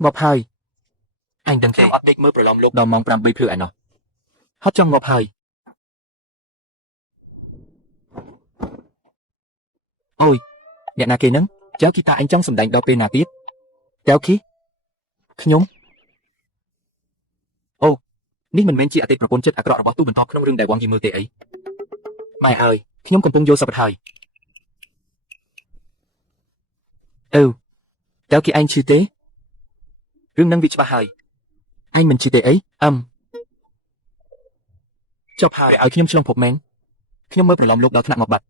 ngọc hai anh đừng theo áp định mơប្រឡំលោកដល់ម៉ោង 8 ព្រឹកឯណោះហត់ចង់ងប់ហើយអូយអ្នកណាគេហ្នឹងចៅគីតាអញចង់សម្ដែងដល់ពេលណាទៀតចៅគីខ្ញុំអូនេះមិនមែនជាអតីតប្រពន្ធចិត្តអាក្រក់របស់ទូបន្តក្នុងរឿងដែលវងយីមើលទេអីម៉ែហើយខ្ញុំកំពុងយល់សប្តិហើយចៅគីឯងឈឺទេរឿងហ្នឹងវាច្បាស់ហើយអញមិនឈឺទេអីចប់ហើយឲ្យខ្ញុំឆ្លងភពមែនខ្ញុំមើលប្រឡំលោកដល់ថ្នាក់មកបាត់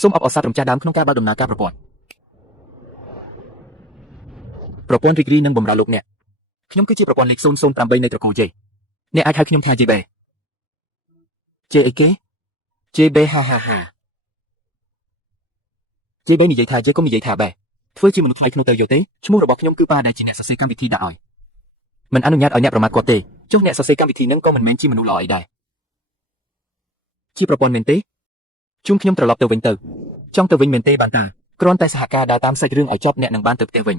សូមអបអរសាទរម្ចាស់ដើមក្នុងការបើកដំណើរការប្រព័ន្ធរីករាយនឹងបម្រើលោកអ្នកខ្ញុំគឺជាប្រព័ន្ធលេខ008នៃត្រកូល J អ្នកអាចហៅខ្ញុំថា JB J អីគេ JB ហា JB និយាយថា J ក៏និយាយថាបែធ្វើជាមនុស្សថ្លៃក្នុងទៅយកទេឈ្មោះរបស់ខ្ញុំគឺប៉ាដែលជាអ្នកសរសេរកម្មវិធីដាក់ឲ្យមិនអនុញ្ញាតឲ្យអ្នកប្រមាថគាត់ទេចុះអ្នកសរសេរកម្មវិធីហ្នឹងក៏មិនមែនជាមនុស្សល្អអីដែរជាប្រព័ន្ធមែនទេជុំខ្ញុំត្រឡប់ទៅវិញទៅចង់ទៅវិញមែនទេបានតាគ្រាន់តែសហការដើរតាមសាច់រឿងឲ្យចប់អ្នកនឹងបានទៅផ្ទះវិញ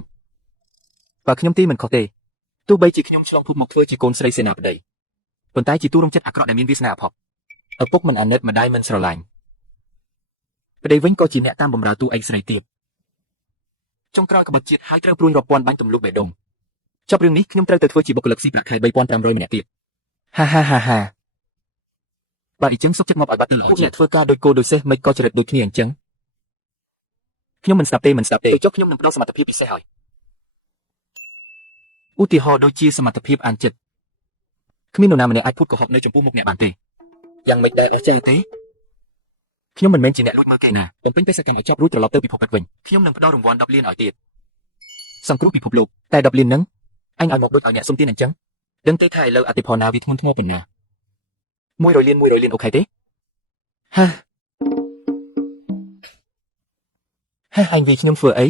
បើខ្ញុំទីមិនខុសទេទោះបីជាខ្ញុំឆ្លងភពមកធ្វើជាកូនស្រីសេនាបតីប៉ុន្តែជាទូរងចិត្តអាក្រក់ដែលមានវាសនាអភ័ព្វឪពុកមិនអាណិតម្ដាយមិនស្រឡាញ់ប្តីវិញក៏ជាអ្នកតាមបម្រើទូឯកស្រីទៀតចុងក្រោយក្បត់ជាតិហើយត្រូវព្រួញរាប់ពាន់បាញ់ទម្លុះបេះដូងចប់រឿងនេះខ្ញុំត្រូវទៅធ្វើជាបុគ្គលិកស៊ីប្រាក់ខែ 3,500 ម្នាក់ទៀតហាបើអញ្ចឹងសុខចិត្តមកឲ្យបាត់ទៅលោកអ្នកធ្វើការដូចគោដូចសេះមិនក៏ចរិតដូចគ្នាអញ្ចឹងខ្ញុំមិនស្ដាប់ទេចុះខ្ញុំនឹងបដូរសមត្ថភាពពិសេសហើយឧទាហរណ៍ដូចជាសមត្ថភាពអានចិត្តគ្មាននរណាម្នាក់អាចพูดកុហកនៅចំពោះមុខអ្នកបានទេយ៉ាងម៉េចដែរអស់ចាទេខ្ញុំមិនមែនជាអ្នកលួចមើលគេណាបំពេញបេសកកម្មឲ្យចប់រួចត្រឡប់ទៅពិភពកាត់វិញខ្ញុំនឹងផ្ដល់រង្វាន់ 10 លានឲ្យទៀតសង្គ្រោះពិភពលោកតែ 10 លានហ្នឹងអញឲ្យមកដូចឲ្យអ្នកសុំទានអញ្ចឹងដឹងទេថាឥឡូវអតិផរណាវាធ្ងន់ធ្ងរប៉ុណ្ណា100 លានអូខេទេអញវាខ្ញុំធ្វើអី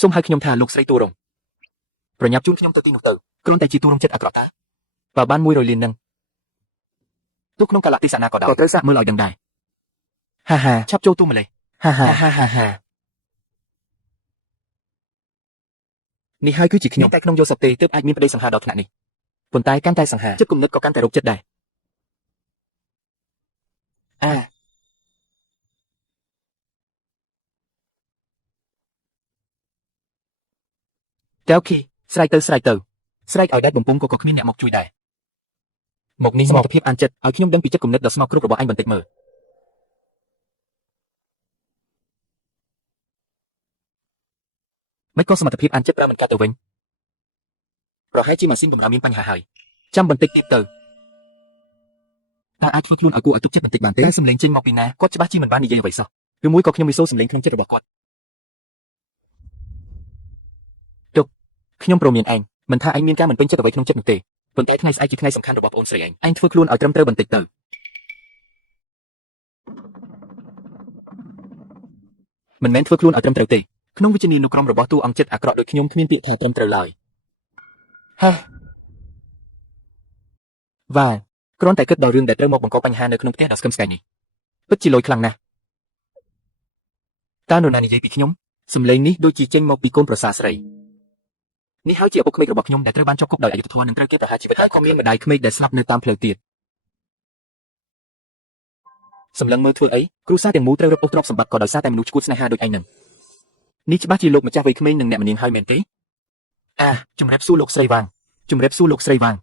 សូមហៅខ្ញុំថាលោកស្រីទូរងប្រញាប់ជូនខ្ញុំទៅទីនោះទៅគ្រាន់តែជាទូរងចិត្តអាក្រក់តាបើបាន100 លានហ្នឹងទោះក្នុងកលៈទេសនាក៏ដោយក៏ត្រូវសាកមើលឲ្យដឹងដែរឆាប់ចូលទូម្លេះនេះហើយគឺជាខ្ញុំតែក្នុងយកសព្វទេទើបអាចមានប្តីសង្ហាដល់ថ្នាក់នេះប៉ុន្តែកាន់តែសង្ហាចិត្តគំនិតក៏កាន់តែរោគចិត្តដែរចៅគីស្រែកទៅស្រែកឲ្យដាច់បំពង់ក៏គ្មានអ្នកមកជួយដែរមកនេះសមត្ថភាពអានចិត្តឲ្យខ្ញុំដឹងពីចិត្តគំនិតដ៏ស្មោះគ្រប់របស់អញបន្តិចមើលមិនក៏សមត្ថភាពអានចិត្តប្រើមិនកាត់ទៅវិញប្រហែលជាម៉ាស៊ីនបម្រើមានបញ្ហាហើយចាំបន្តិចទៀតទៅតើអាចធ្វើខ្លួនឲ្យគួរឲ្យទុកចិត្តបន្តិចបានទេតែសំឡេងចេញមកពីណាគាត់ច្បាស់ជាមិនបាននិយាយអ្វីសោះឬមួយក៏ខ្ញុំវិសូរសំឡេងក្នុងចិត្តរបស់គាត់ខ្ញុំព្រមមានឯងមិនថាឯងមានការមិនពេញចិត្តអ្វីក្នុងចិត្តនោះទេប៉ុន្តែថ្ងៃស្អែកជាថ្ងៃសំខាន់របស់ប្អូនស្រីឯងធ្វើខ្លួនឲ្យត្រឹមត្រូវបន្តិចទៅមិនមែនធ្វើខ្លួនឲ្យត្រឹមត្រូវទេក្នុងវិជ្ជានុក្រមរបស់តួអង្គចិត្តអាក្រក់ដូចខ្ញុំគ្មានពាក្យថាត្រឹមត្រូវឡើយវ៉ាគ្រាន់តែគិតដល់រឿងដែលត្រូវមកបង្កបញ្ហានៅក្នុងផ្ទះដ៏ស្កឹមស្កៃនេះពិតជាលយខ្លាំងណាស់តើនរណានិយាយពីខ្ញុំសំឡេងនេះដូចជាចេញមកពីកូនប្រសារស្រីនេះហើយជាឪពុកក្មេករបស់ខ្ញុំដែលត្រូវបានជាប់គុកដោយអយុត្តិធម៌និងត្រូវគេប្រហារជីវិតហើយក៏មានម្ដាយក្មេកដែលស្លាប់នៅតាមផ្លូវទៀតសម្លឹងមើលធ្វើអីគ្រួសារទាំងមូលត្រូវរឹបអូសទ្រព្យសម្បត្តិក៏ដោយសារតែមនុស្សឈួតស្នេហាដូចឯងនឹងនេះច្បាស់ជាលោកម្ចាស់វ័យក្មេងនិងអ្នកម្នាងហើយមែនទេជំរាបសួរលោកស្រីវាង